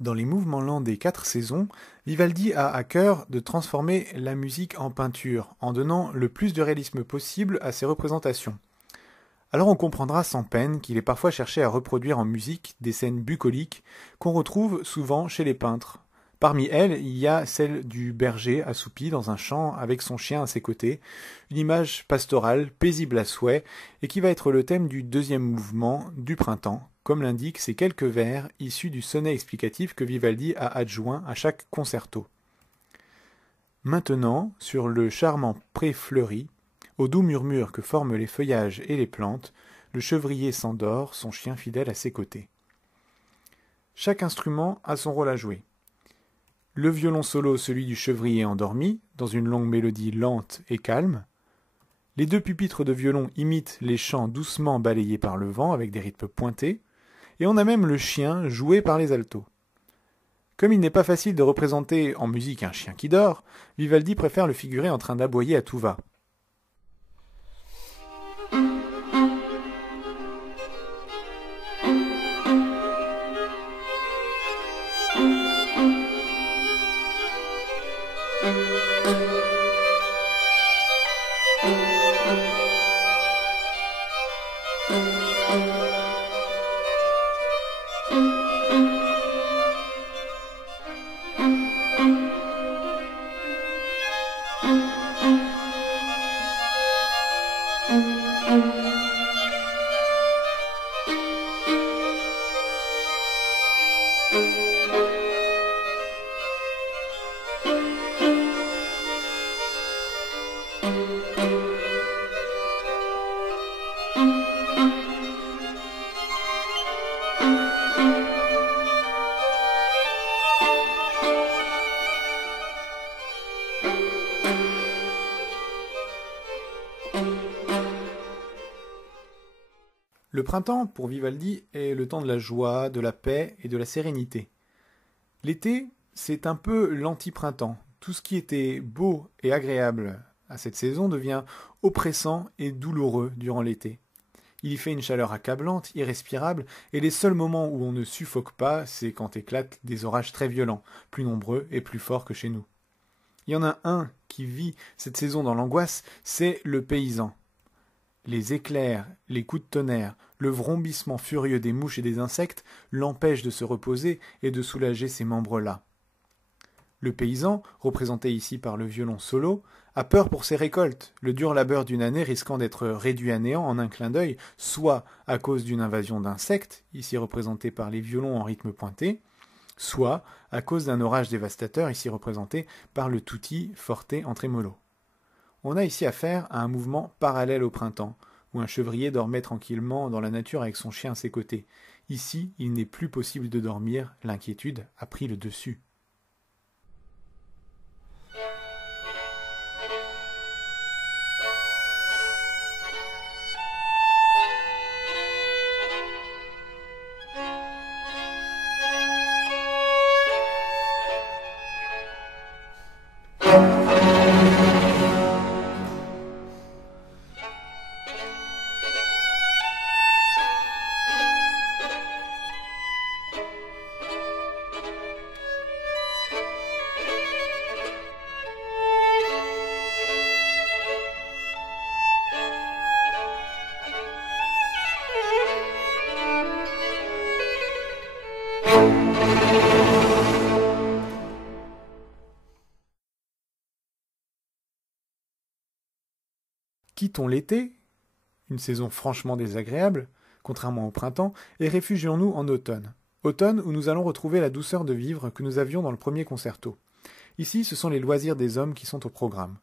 Dans les mouvements lents des 4 saisons, Vivaldi a à cœur de transformer la musique en peinture, en donnant le plus de réalisme possible à ses représentations. Alors on comprendra sans peine qu'il est parfois cherché à reproduire en musique des scènes bucoliques qu'on retrouve souvent chez les peintres. Parmi elles, il y a celle du berger assoupi dans un champ avec son chien à ses côtés, une image pastorale, paisible à souhait, et qui va être le thème du deuxième mouvement du printemps, comme l'indiquent ces quelques vers issus du sonnet explicatif que Vivaldi a adjoint à chaque concerto. Maintenant, sur le charmant pré fleuri, au doux murmure que forment les feuillages et les plantes, le chevrier s'endort, son chien fidèle à ses côtés. Chaque instrument a son rôle à jouer. Le violon solo, celui du chevrier endormi, dans une longue mélodie lente et calme. Les 2 pupitres de violon imitent les chants doucement balayés par le vent avec des rythmes pointés. Et on a même le chien joué par les altos. Comme il n'est pas facile de représenter en musique un chien qui dort, Vivaldi préfère le figurer en train d'aboyer à tout va. Le printemps, pour Vivaldi, est le temps de la joie, de la paix et de la sérénité. L'été, c'est un peu l'anti-printemps. Tout ce qui était beau et agréable à cette saison devient oppressant et douloureux durant l'été. Il y fait une chaleur accablante, irrespirable, et les seuls moments où on ne suffoque pas, c'est quand éclatent des orages très violents, plus nombreux et plus forts que chez nous. Il y en a un qui vit cette saison dans l'angoisse, c'est le paysan. Les éclairs, les coups de tonnerre, le vrombissement furieux des mouches et des insectes l'empêchent de se reposer et de soulager ses membres-là. Le paysan, représenté ici par le violon solo, a peur pour ses récoltes, le dur labeur d'une année risquant d'être réduit à néant en un clin d'œil, soit à cause d'une invasion d'insectes, ici représenté par les violons en rythme pointé, soit à cause d'un orage dévastateur, ici représenté par le tutti forte en trémolo. On a ici affaire à un mouvement parallèle au printemps, où un chevrier dormait tranquillement dans la nature avec son chien à ses côtés. Ici, il n'est plus possible de dormir, l'inquiétude a pris le dessus. Quittons l'été, une saison franchement désagréable, contrairement au printemps, et réfugions-nous en automne. Automne où nous allons retrouver la douceur de vivre que nous avions dans le premier concerto. Ici, ce sont les loisirs des hommes qui sont au programme.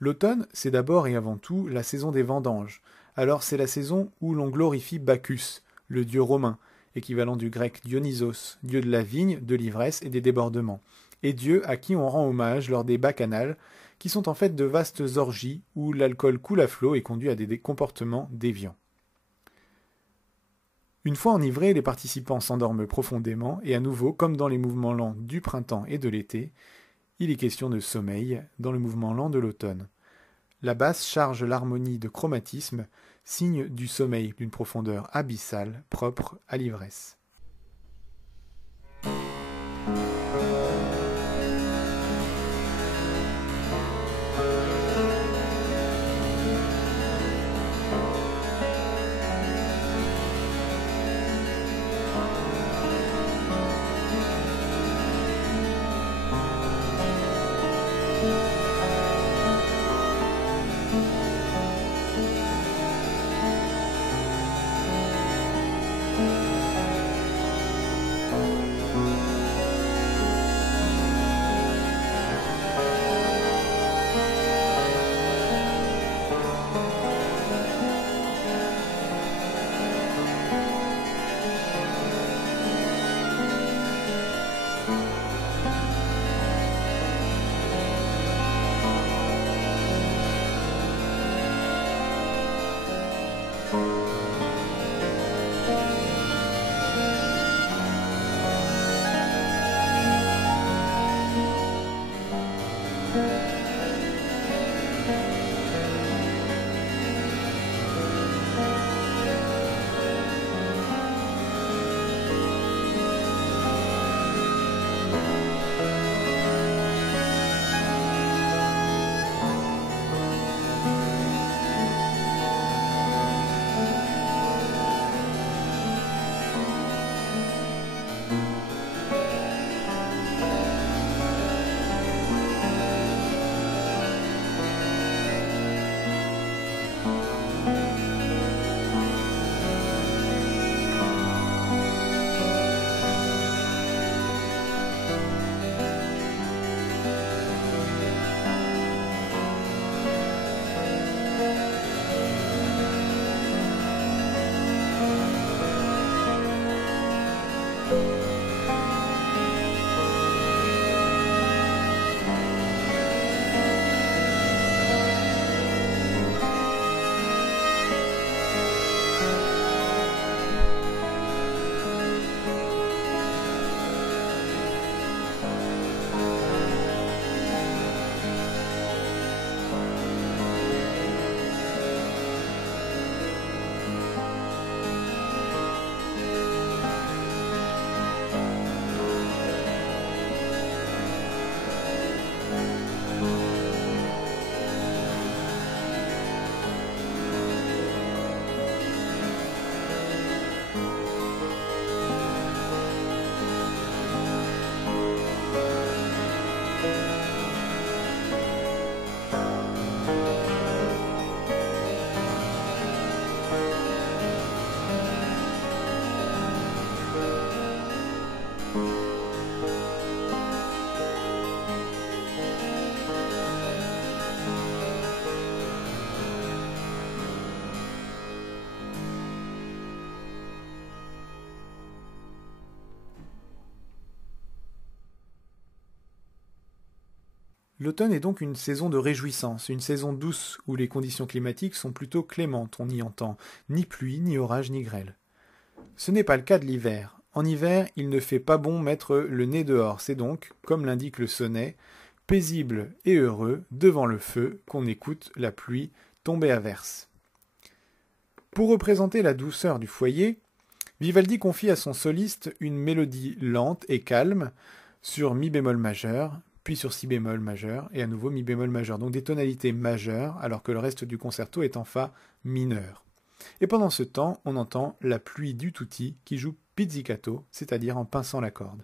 L'automne, c'est d'abord et avant tout la saison des vendanges. Alors c'est la saison où l'on glorifie Bacchus, le dieu romain, équivalent du grec Dionysos, dieu de la vigne, de l'ivresse et des débordements, et dieu à qui on rend hommage lors des bacchanales, qui sont en fait de vastes orgies où l'alcool coule à flot et conduit à des comportements déviants. Une fois enivrés, les participants s'endorment profondément et à nouveau, comme dans les mouvements lents du printemps et de l'été, il est question de sommeil dans le mouvement lent de l'automne. La basse charge l'harmonie de chromatisme, signe du sommeil d'une profondeur abyssale propre à l'ivresse. L'automne est donc une saison de réjouissance, une saison douce où les conditions climatiques sont plutôt clémentes, on n'y entend ni pluie, ni orage, ni grêle. Ce n'est pas le cas de l'hiver. En hiver, il ne fait pas bon mettre le nez dehors, c'est donc, comme l'indique le sonnet, paisible et heureux, devant le feu, qu'on écoute la pluie tomber à verse. Pour représenter la douceur du foyer, Vivaldi confie à son soliste une mélodie lente et calme sur mi bémol majeur, puis sur si bémol majeur, et à nouveau mi bémol majeur, donc des tonalités majeures, alors que le reste du concerto est en fa mineur. Et pendant ce temps, on entend la pluie du tutti qui joue pizzicato, c'est-à-dire en pinçant la corde.